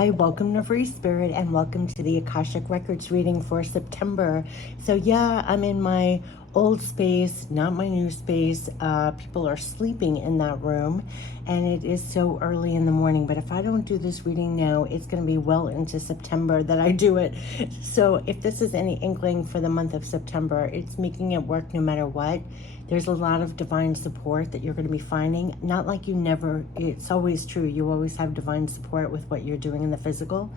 Hi, welcome to Free Spirit and welcome to the Akashic Records reading for September. So yeah, I'm in my old space, not my new space. People are sleeping in that room and it is so early in the morning. But if I don't do this reading now, it's going to be well into September that I do it. So if this is any inkling for the month of September, it's making it work no matter what. There's a lot of divine support that you're going to be finding. Not like you never, it's always true. You always have divine support with what you're doing in the physical.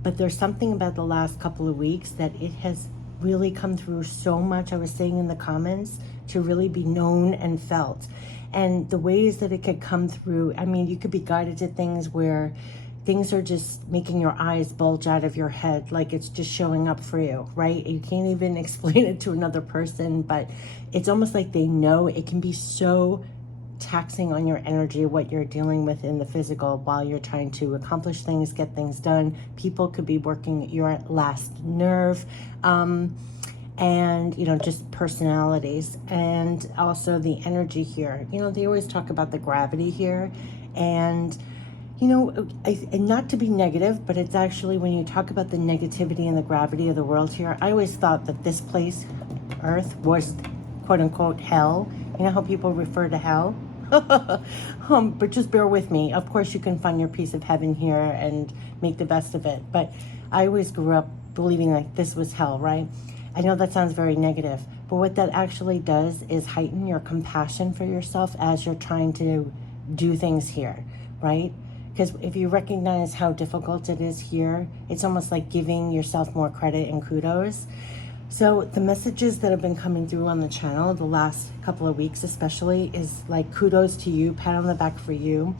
But there's something about the last couple of weeks that it has really come through so much. I was saying in the comments to really be known and felt. And the ways that it could come through, I mean, you could be guided to things where things are just making your eyes bulge out of your head, like it's just showing up for you, right? You can't even explain it to another person, but it's almost like they know. It can be so taxing on your energy, what you're dealing with in the physical while you're trying to accomplish things, get things done. People could be working your last nerve, and just personalities, and also the energy here. They always talk about the gravity here, and and not to be negative, but it's actually, when you talk about the negativity and the gravity of the world here, I always thought that this place, Earth, was quote unquote hell. You know how people refer to hell? But just bear with me. Of course, you can find your piece of heaven here and make the best of it. But I always grew up believing like this was hell, right? I know that sounds very negative, but what that actually does is heighten your compassion for yourself as you're trying to do things here, right? Because if you recognize how difficult it is here, it's almost like giving yourself more credit and kudos. So the messages that have been coming through on the channel the last couple of weeks especially is like kudos to you, pat on the back for you,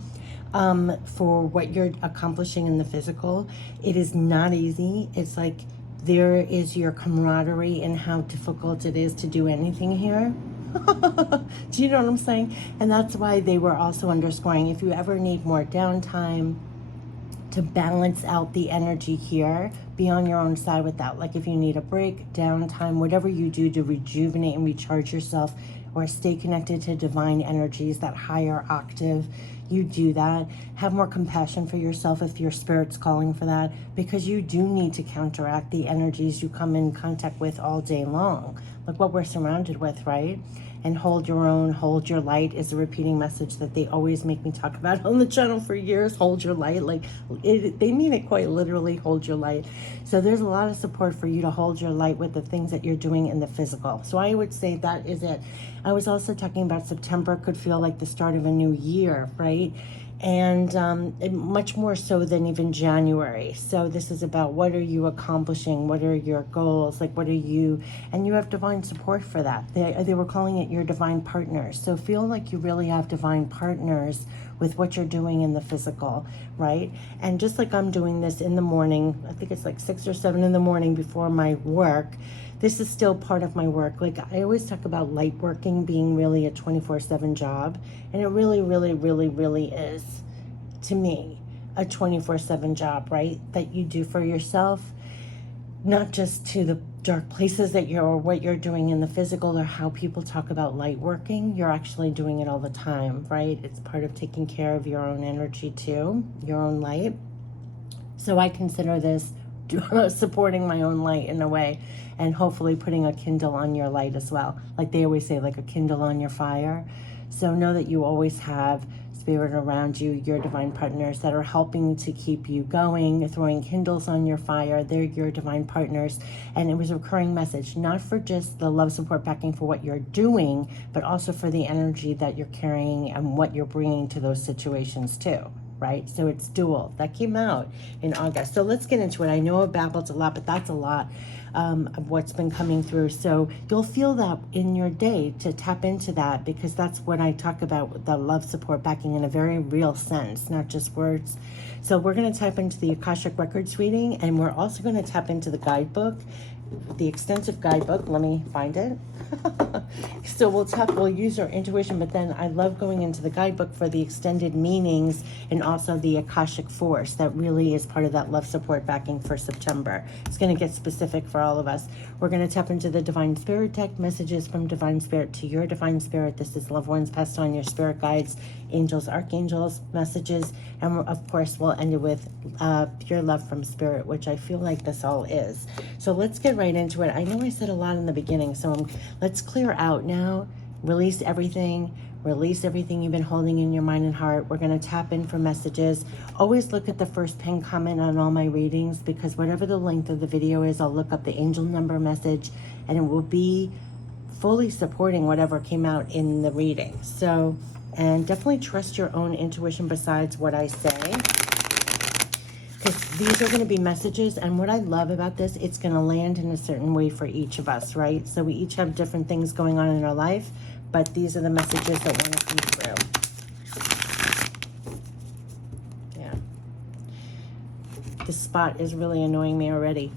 for what you're accomplishing in the physical. It is not easy. It's like there is your camaraderie in how difficult it is to do anything here. Do you know what I'm saying? And that's why they were also underscoring, if you ever need more downtime to balance out the energy here, be on your own side with that. Like if you need a break, downtime, whatever you do to rejuvenate and recharge yourself or stay connected to divine energies, that higher octave, you do that. Have more compassion for yourself if your spirit's calling for that, because you do need to counteract the energies you come in contact with all day long. Look what we're surrounded with, right? And hold your own, hold your light is a repeating message that they always make me talk about on the channel for years. Hold your light, like they mean it quite literally, hold your light. So there's a lot of support for you to hold your light with the things that you're doing in the physical. So I would say that is it. I was also talking about September could feel like the start of a new year, right? And much more so than even January. So this is about, what are you accomplishing? What are your goals? Like, what are you, and you have divine support for that. They were calling it your divine partners. So feel like you really have divine partners with what you're doing in the physical, right? And just like I'm doing this in the morning, I think it's like 6 or 7 in the morning before my work, this is still part of my work. Like I always talk about light working being really a 24/7 job. And it really, really, really, really is, to me, a 24/7 job, right? That you do for yourself, not just to the dark places that you're, or what you're doing in the physical, or how people talk about light working. You're actually doing it all the time, right? It's part of taking care of your own energy too, your own light. So I consider this supporting my own light in a way, and hopefully putting a Kindle on your light as well. Like they always say, like a Kindle on your fire. So know that you always have spirit around you, your divine partners that are helping to keep you going, throwing Kindles on your fire. They're your divine partners. And it was a recurring message, not for just the love, support, backing for what you're doing, but also for the energy that you're carrying and what you're bringing to those situations too. Right? So it's dual. That came out in August. So let's get into it. I know I babbled a lot, but that's a lot of what's been coming through. So you'll feel that in your day to tap into that, because that's what I talk about, the love, support, backing in a very real sense, not just words. So we're going to tap into the Akashic Records reading, and we're also going to tap into the guidebook. the extensive guidebook. Let me find it. So we'll use our intuition, but then I love going into the guidebook for the extended meanings and also the Akashic force that really is part of that love support backing for September. It's going to get specific for all of us. We're going to tap into the Divine Spirit deck, messages from Divine Spirit to your Divine Spirit. This is loved ones passed on, your spirit guides, angels, archangels, messages, and of course we'll end it with pure love from Spirit, which I feel like this all is. So let's get right into it. I know I said a lot in the beginning, so let's clear out now. Release everything you've been holding in your mind and heart. We're going to tap in for messages. Always look at the first pinned comment on all my readings, because whatever the length of the video is, I'll look up the angel number message and it will be fully supporting whatever came out in the reading. So, and definitely trust your own intuition besides what I say, because these are going to be messages. And what I love about this, it's going to land in a certain way for each of us, right? So we each have different things going on in our life, but these are the messages that want to come through. Yeah. This spot is really annoying me already.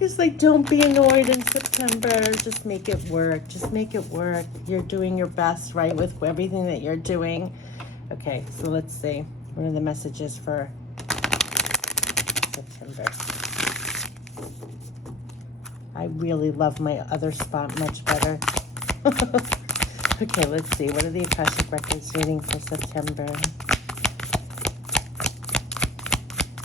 It's like, don't be annoyed in September. Just make it work. Just make it work. You're doing your best, right, with everything that you're doing. Okay, so let's see. What are the messages for September? I really love my other spot much better. Okay, let's see. What are the Akashic Records reading for September?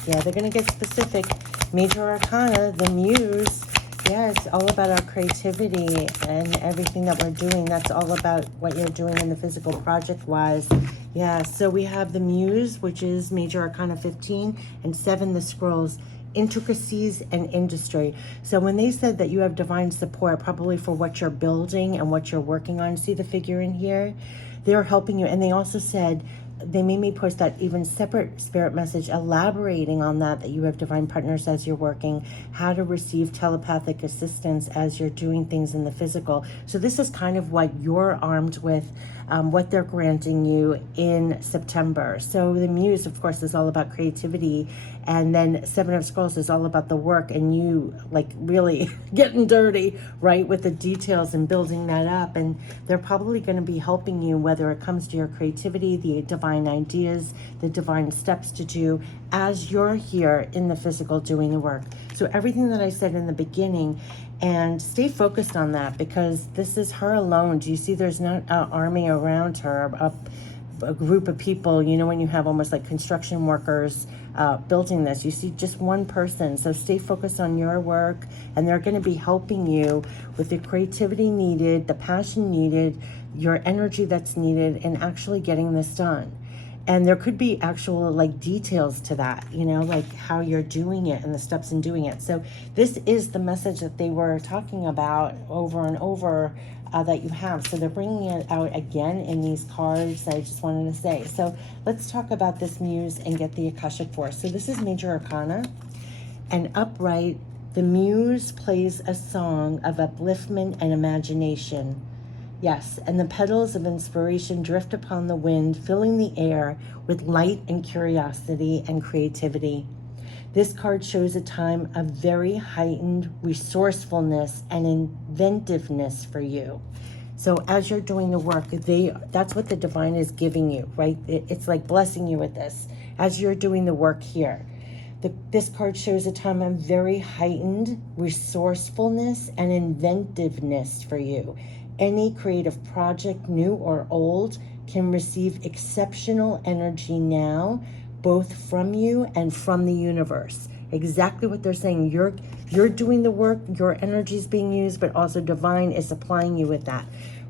Yeah, they're going to get specific. Major Arcana, the Muse. Yeah, it's all about our creativity and everything that we're doing. That's all about what you're doing in the physical project-wise. Yeah, so we have the Muse, which is Major Arcana 15, and 7, the Scrolls. Intricacies and industry. So when they said that you have divine support, probably for what you're building and what you're working on, see the figure in here? They're helping you. And they also said, they made me post that even separate spirit message elaborating on that you have divine partners as you're working, how to receive telepathic assistance as you're doing things in the physical. So this is kind of what you're armed with, what they're granting you in September. So the Muse, of course, is all about creativity, and then 7 of Scrolls is all about the work and you like really getting dirty, right, with the details and building that up. And they're probably going to be helping you, whether it comes to your creativity, the divine ideas, the divine steps to do as you're here in the physical doing the work. So everything that I said in the beginning, and stay focused on that, because this is her alone. Do you see there's not an army around her, a group of people, you know, when you have almost like construction workers building this, you see just one person. So stay focused on your work, and they're going to be helping you with the creativity needed, the passion needed, your energy that's needed in actually getting this done. And there could be actual like details to that, you know, like how you're doing it and the steps in doing it. So this is the message that they were talking about over and over that you have. So they're bringing it out again in these cards. I just wanted to say. So let's talk about this Muse and get the Akashic Force. So this is Major Arcana. And upright, the Muse plays a song of upliftment and imagination. Yes, and the petals of inspiration drift upon the wind, filling the air with light and curiosity and creativity. This card shows a time of very heightened resourcefulness and inventiveness for you. So as you're doing the work, that's what the divine is giving you, right? It's like blessing you with this as you're doing the work here. This card shows a time of very heightened resourcefulness and inventiveness for you. Any creative project, new or old, can receive exceptional energy now, both from you and from the universe. Exactly what they're saying. You're doing the work, your energy is being used, but also divine is supplying you with that,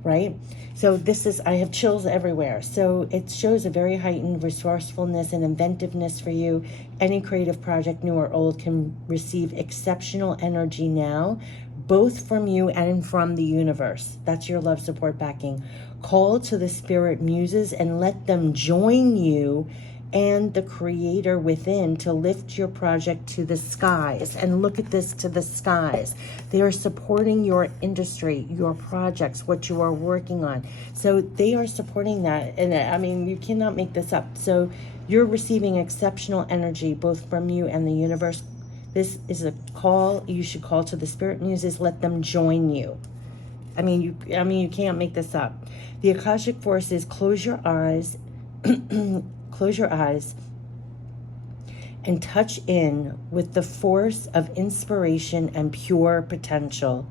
right? So this is, I have chills everywhere. So it shows a very heightened resourcefulness and inventiveness for you. Any creative project, new or old, can receive exceptional energy now, both from you and from the universe. That's your love support backing. Call to the spirit muses and let them join you and the creator within to lift your project to the skies. And look at this, to the skies. They are supporting your industry, your projects, what you are working on. So they are supporting that. And I mean, you cannot make this up. So you're receiving exceptional energy both from you and the universe. This is a call you should call to the spirit muses. Let them join you. You can't make this up. The Akashic force is close your eyes, close your eyes, and touch in with the force of inspiration and pure potential.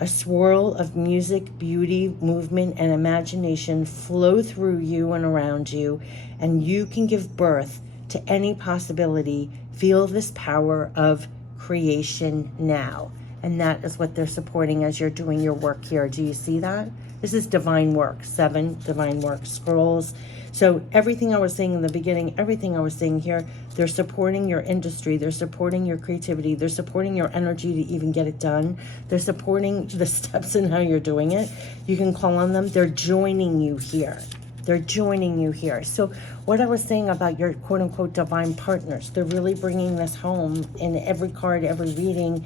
A swirl of music, beauty, movement, and imagination flow through you and around you, and you can give birth to any possibility. Feel this power of creation now. And that is what they're supporting as you're doing your work here. Do you see that? This is divine work, 7 divine work scrolls. So everything I was saying in the beginning, everything I was saying here, they're supporting your industry. They're supporting your creativity. They're supporting your energy to even get it done. They're supporting the steps in how you're doing it. You can call on them. They're joining you here. They're joining you here. So what I was saying about your quote unquote divine partners, they're really bringing this home in every card, every reading.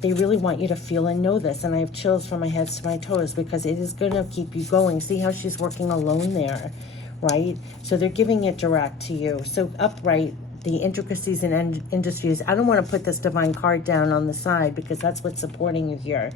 They really want you to feel and know this. And I have chills from my head to my toes because it is going to keep you going. See how she's working alone there, right? So they're giving it direct to you. So upright, the intricacies and industries. I don't want to put this divine card down on the side because that's what's supporting you here.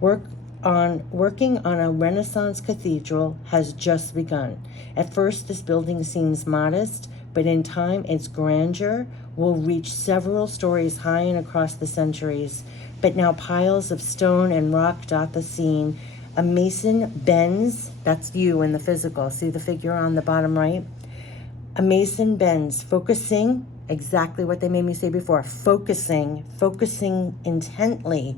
Working on a Renaissance cathedral has just begun. At first, this building seems modest, but in time, its grandeur will reach several stories high and across the centuries. But now piles of stone and rock dot the scene. A mason bends, that's you in the physical. See the figure on the bottom right? A mason bends, focusing, exactly what they made me say before, focusing intently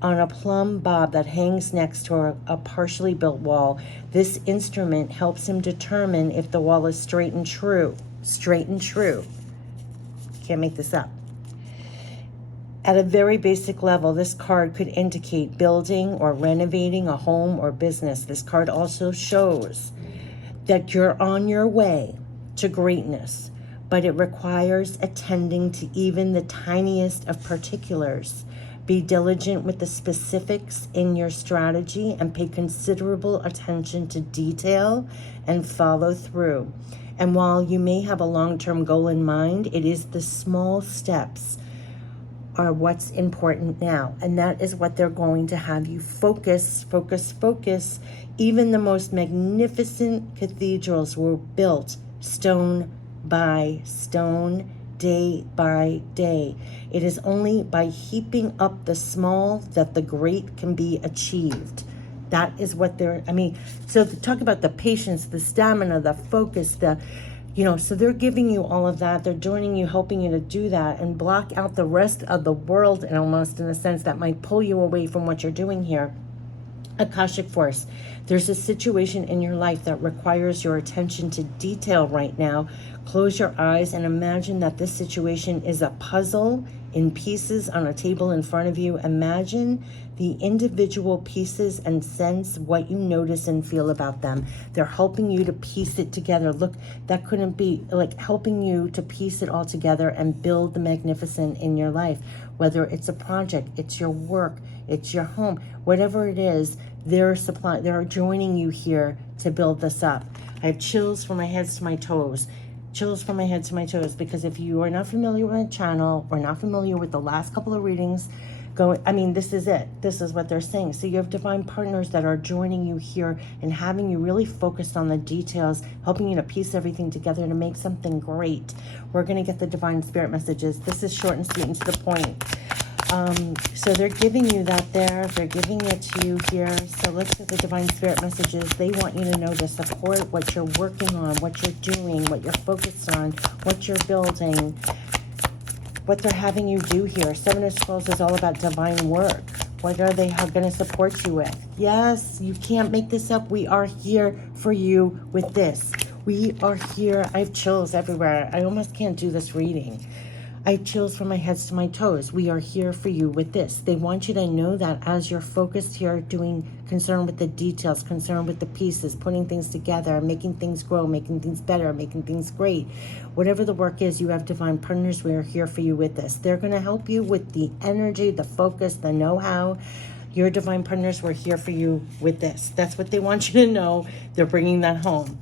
on a plumb bob that hangs next to a partially built wall. This instrument helps him determine if the wall is straight and true. Straight and true. Can't make this up. At a very basic level, this card could indicate building or renovating a home or business. This card also shows that you're on your way to greatness, but it requires attending to even the tiniest of particulars. Be diligent with the specifics in your strategy and pay considerable attention to detail and follow through. And while you may have a long-term goal in mind, it is the small steps are what's important now. And that is what they're going to have you focus. Even the most magnificent cathedrals were built stone by stone, day by day. It is only by heaping up the small that the great can be achieved. That is what they're, so talk about the patience, the stamina, the focus, so they're giving you all of that. They're joining you, helping you to do that and block out the rest of the world, and almost in a sense that might pull you away from what you're doing here. Akashic force. There's a situation in your life that requires your attention to detail right now. Close your eyes and imagine that this situation is a puzzle in pieces on a table in front of you. Imagine the individual pieces and sense what you notice and feel about them. They're helping you to piece it together. Look, that couldn't be like helping you to piece it all together and build the magnificent in your life. Whether it's a project, it's your work, it's your home, whatever it is, they're joining you here to build this up. I have chills from my head to my toes. Chills from my head to my toes, because if you are not familiar with my channel or not familiar with the last couple of readings, this is it. This is what they're saying. So you have divine partners that are joining you here and having you really focused on the details, helping you to piece everything together to make something great. We're going to get the divine spirit messages. This is short and sweet and to the point. So they're giving you that there. They're giving it to you here. So let's get the divine spirit messages. They want you to know the support, what you're working on, what you're doing, what you're focused on, what you're building, what they're having you do here. 7 of Scrolls is all about divine work. What are they going to support you with? Yes, you can't make this up. We are here for you with this. We are here. I have chills everywhere. I almost can't do this reading. I have chills from my head to my toes. We are here for you with this. They want you to know that as you're focused here, concerned with the details, concerned with the pieces, putting things together, making things grow, making things better, making things great. Whatever the work is, you have divine partners. We are here for you with this. They're going to help you with the energy, the focus, the know-how. Your divine partners were here for you with this. That's what they want you to know. They're bringing that home.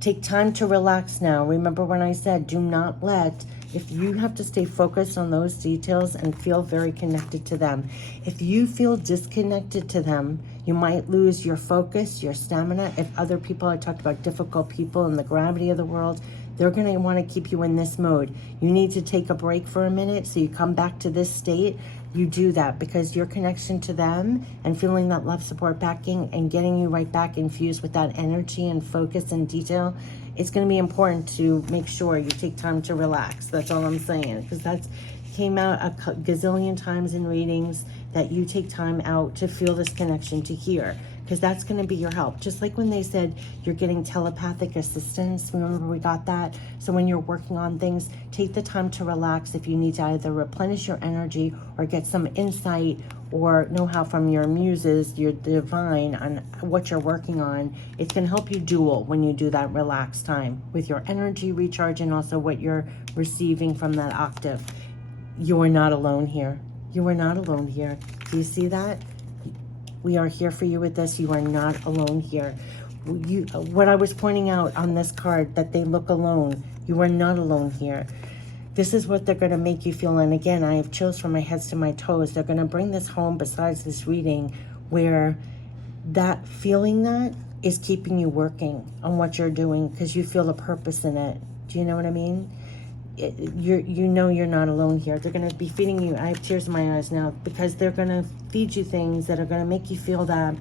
Take time to relax now. Remember when I said, do not let, if you have to stay focused on those details and feel very connected to them. If you feel disconnected to them, you might lose your focus, your stamina. If other people, I talked about difficult people and the gravity of the world, they're going to want to keep you in this mode. You need to take a break for a minute so you come back to this state. You do that because your connection to them and feeling that love, support, backing, and getting you right back infused with that energy and focus and detail, it's going to be important to make sure you take time to relax. That's all I'm saying, because that's came out a gazillion times in readings, that you take time out to feel this connection, to hear, because that's going to be your help. Just like when they said you're getting telepathic assistance, remember we got that? So when you're working on things, take the time to relax. If you need to either replenish your energy or get some insight or know-how from your muses, your divine, on what you're working on, it's going to help you dual when you do that relaxed time with your energy recharge and also what you're receiving from that octave. You are not alone here. You are not alone here. Do you see that? We are here for you with this. You are not alone here. What I was pointing out on this card, that they look alone. You are not alone here. This is what they're going to make you feel. And again, I have chills from my head to my toes. They're going to bring this home besides this reading, where that feeling that is keeping you working on what you're doing because you feel a purpose in it. Do you know what I mean? You know you're not alone here. They're going to be feeding you. I have tears in my eyes now because they're going to feed you things that are going to make you feel that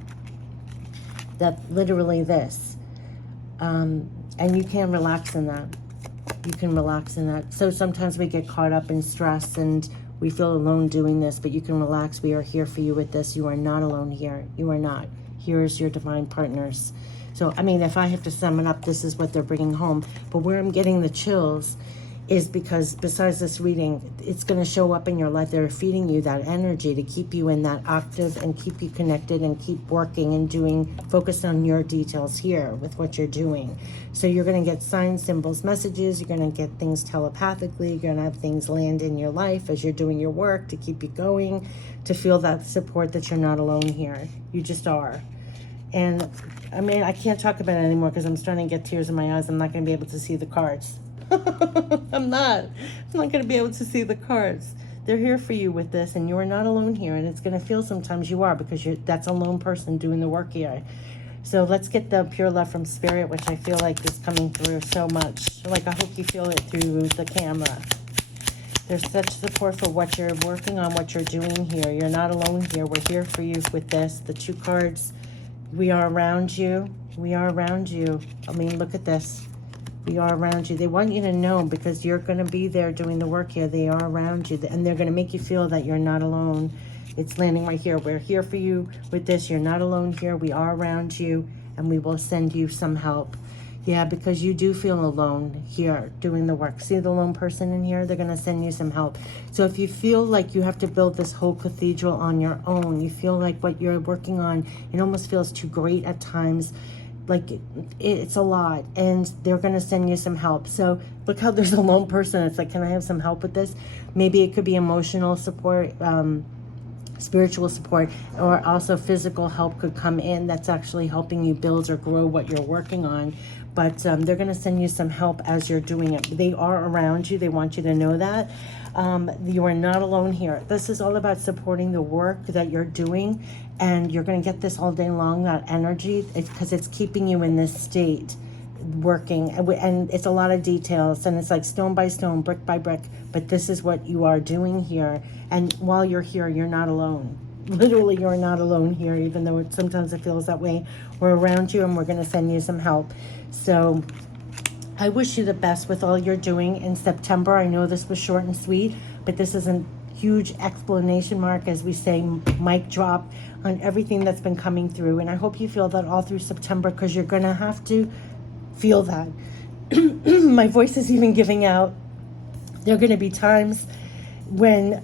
literally this. And you can relax in that. You can relax in that. So sometimes we get caught up in stress and we feel alone doing this, but you can relax. We are here for you with this. You are not alone here. You are not. Here's your divine partners. So, I mean, if I have to sum it up, this is what they're bringing home. But where I'm getting the chills is because besides this reading, it's going to show up in your life. They're feeding you that energy to keep you in that octave and keep you connected and keep working and doing, focused on your details here with what you're doing. So you're going to get signs, symbols, messages. You're going to get things telepathically. You're going to have things land in your life as you're doing your work to keep you going, to feel that support that you're not alone here. You just are. And I mean, I can't talk about it anymore because I'm starting to get tears in my eyes. I'm not going to be able to see the cards. I'm not going to be able to see the cards. They're here for you with this, and you are not alone here. And it's going to feel sometimes you are, because that's a lone person doing the work here. So let's get the pure love from spirit, which I feel like is coming through so much. Like, I hope you feel it through the camera. There's such support for what you're working on, what you're doing here. You're not alone here. We're here for you with this. The 2 cards. We are around you. We are around you. I mean, look at this. We are around you. They want you to know, because you're going to be there doing the work here. They are around you, and they're going to make you feel that you're not alone. It's landing right here. We're here for you with this. You're not alone here. We are around you, and we will send you some help. Yeah, because you do feel alone here doing the work. See the lone person in here? They're going to send you some help. So if you feel like you have to build this whole cathedral on your own, you feel like what you're working on, it almost feels too great at times, like it's a lot, and they're going to send you some help. So look how there's a lone person. It's like, can I have some help with this? Maybe it could be emotional support, spiritual support, or also physical help could come in that's actually helping you build or grow what you're working on. But they're going to send you some help as you're doing it. They are around you. They want you to know that. You are not alone here. This is all about supporting the work that you're doing, and you're going to get this all day long, that energy, because it's keeping you in this state working, and it's a lot of details, and it's like stone by stone, brick by brick, but this is what you are doing here. And while you're here, you're not alone. Literally, you're not alone here, even though sometimes it feels that way. We're around you, and we're going to send you some help. So I wish you the best with all you're doing in September. I know this was short and sweet, but this is a huge explanation mark, as we say, mic drop, on everything that's been coming through. And I hope you feel that all through September, because you're going to have to feel that. My voice is even giving out. There are going to be times when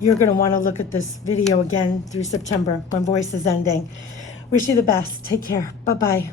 you're going to want to look at this video again through September when voice is ending. Wish you the best. Take care. Bye-bye.